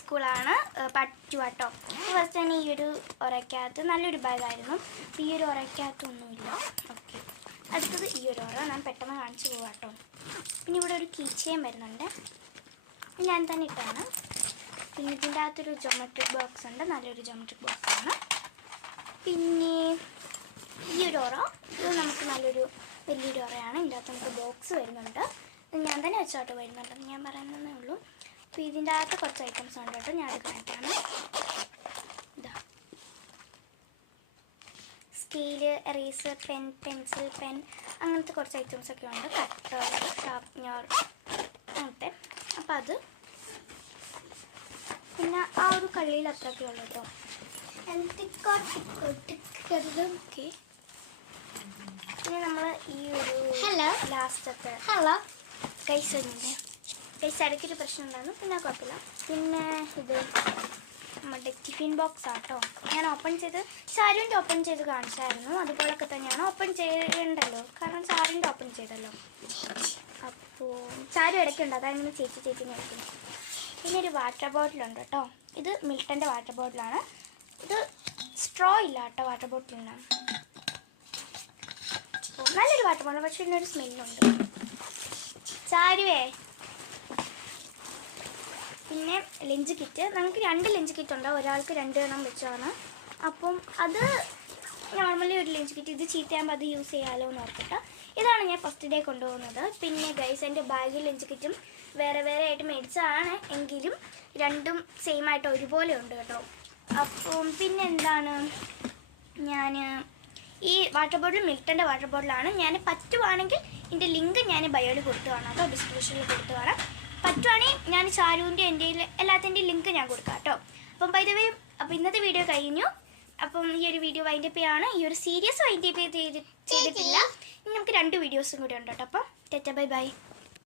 സ്കൂളാണ് പറ്റു കേട്ടോ. ഫസ്റ്റ് തന്നെ ഈ ഒരു ഉറയ്ക്കകത്ത് നല്ലൊരു ബാഗായിരുന്നു. ഈ ഒരു ഉറയ്ക്കകത്തൊന്നുമില്ല. ഓക്കെ, അടുത്തത് ഈ ഒരു ഉറ ഞാൻ പെട്ടെന്ന് കാണിച്ചു പോകാം കേട്ടോ. പിന്നെ ഇവിടെ ഒരു കീച്ചയും വരുന്നുണ്ട്, ഞാൻ തന്നെ ഇട്ടാണ്. പിന്നെ ഇതിൻ്റെ അകത്തൊരു ജോമെട്രിക് ബോക്സ് ഉണ്ട്, നല്ലൊരു ജോമെട്രിക് ബോക്സാണ്. പിന്നെ ഈ ഒരു ഉറ ഇത് നമുക്ക് നല്ലൊരു വലിയൊരു ഉറയാണ്. ഇതിൻ്റെ അകത്ത് നമുക്ക് ബോക്സ് വരുന്നുണ്ട്. ഞാൻ തന്നെ വെച്ചോട്ട് വരുന്നുണ്ടെന്ന് ഞാൻ പറയുന്നതേ ഉള്ളൂ. അപ്പോൾ ഇതിൻ്റെ അകത്ത് കുറച്ച് ഐറ്റംസ് ഉണ്ട് കേട്ടോ, ഞാൻ അത് കാണിക്കാണ്. ഇതാ scale, eraser, pen, pencil, pen, അങ്ങനത്തെ കുറച്ച് ഐറ്റംസൊക്കെ ഉണ്ട്. കട്ടർ, ഷാർപ്നർ അങ്ങനത്തെ. അപ്പോൾ അത് പിന്നെ ആ ഒരു കള്ളിയിൽ അത്രയൊക്കെ ഉള്ളൂ കേട്ടോ. ഓക്കെ, പിന്നെ നമ്മൾ ഈ ഒരു ലാസ്റ്റത്തെ കൈസ് വരുന്നുണ്ട്. കൈസ് ഇടയ്ക്കൊരു പ്രശ്നം ഉണ്ടായിരുന്നു, പിന്നെ കുഴപ്പമില്ല. പിന്നെ ഇത് നമ്മുടെ ടിഫിൻ ബോക്സ് ആട്ടോ. ഞാൻ ഓപ്പൺ ചെയ്ത് സാരിൻ്റെ ഓപ്പൺ ചെയ്ത് കാണിച്ചായിരുന്നു, അതുപോലൊക്കെ തന്നെയാണ്. ഓപ്പൺ ചെയ്യണ്ടല്ലോ, കാരണം സാരിൻ്റെ ഓപ്പൺ ചെയ്തല്ലോ. അപ്പോൾ സാരി ഇടയ്ക്കുണ്ട്, അതങ്ങനെ ചേച്ചി കഴിക്കുന്നു. പിന്നെ ഒരു വാട്ടർ ബോട്ടിലുണ്ട് കേട്ടോ. ഇത് മിൽട്ടൻ്റെ വാട്ടർ ബോട്ടിലാണ്. ഇത് സ്ട്രോ ഇല്ല കേട്ടോ വാട്ടർ ബോട്ടിലിന്. നല്ലൊരു വാട്ടർ ബോട്ടിൽ, പക്ഷേ ഇതിനൊരു സ്മെല്ലുണ്ട്. സാരിവേ. പിന്നെ ലഞ്ച് കിറ്റ്, നമുക്ക് 2 ലഞ്ച് കിറ്റ് ഉണ്ട്, ഒരാൾക്ക് 2 എണ്ണം വെച്ചാണ്. അപ്പം അത് നോർമലി ഒരു ലഞ്ച് കിറ്റ്, ഇത് ചീത്തയാകുമ്പോൾ അത് യൂസ് ചെയ്യാമല്ലോ എന്ന് ഓർത്തിട്ട് ഇതാണ് ഞാൻ ഫസ്റ്റ് ഡേ കൊണ്ടുപോകുന്നത്. പിന്നെ ഗൈസ് എൻ്റെ ബാഗിൽ ലഞ്ച് കിറ്റും വേറെ വേറെ ആയിട്ട് മേടിച്ചതാണ്, എങ്കിലും രണ്ടും സെയിം ആയിട്ട് ഒരുപോലെ ഉണ്ട് കേട്ടോ. അപ്പം പിന്നെ എന്താണ്, ഞാൻ ഈ വാട്ടർ ബോട്ടിൽ മിൽട്ടൻ്റെ വാട്ടർ ബോട്ടിലാണ്. ഞാൻ പറ്റുവാണെങ്കിൽ ഇതിൻ്റെ ലിങ്ക് ഞാൻ ബയോയിൽ കൊടുത്തു കാണാം കേട്ടോ, ഡിസ്ക്രിപ്ഷനിൽ കൊടുത്തു കാണാം. പറ്റുവാണെങ്കിൽ ഞാൻ ചാരുവിൻ്റെ എൻ്റെ എല്ലാത്തിൻ്റെയും ലിങ്ക് ഞാൻ കൊടുക്കാം കേട്ടോ. അപ്പം ബൈ ദ വേ, അപ്പോൾ ഇന്നത്തെ വീഡിയോ കഴിഞ്ഞു. അപ്പം ഈ ഒരു വീഡിയോ വൈൻഡപ്പ് ചെയ്യാണ്. ഈ ഒരു സീരീസ് വൈൻഡപ്പ് ചെയ്തിട്ടില്ല. ഇനി നമുക്ക് 2 വീഡിയോസും കൂടി ഉണ്ട് കേട്ടോ. അപ്പം ടാറ്റാ ബൈ ബൈ.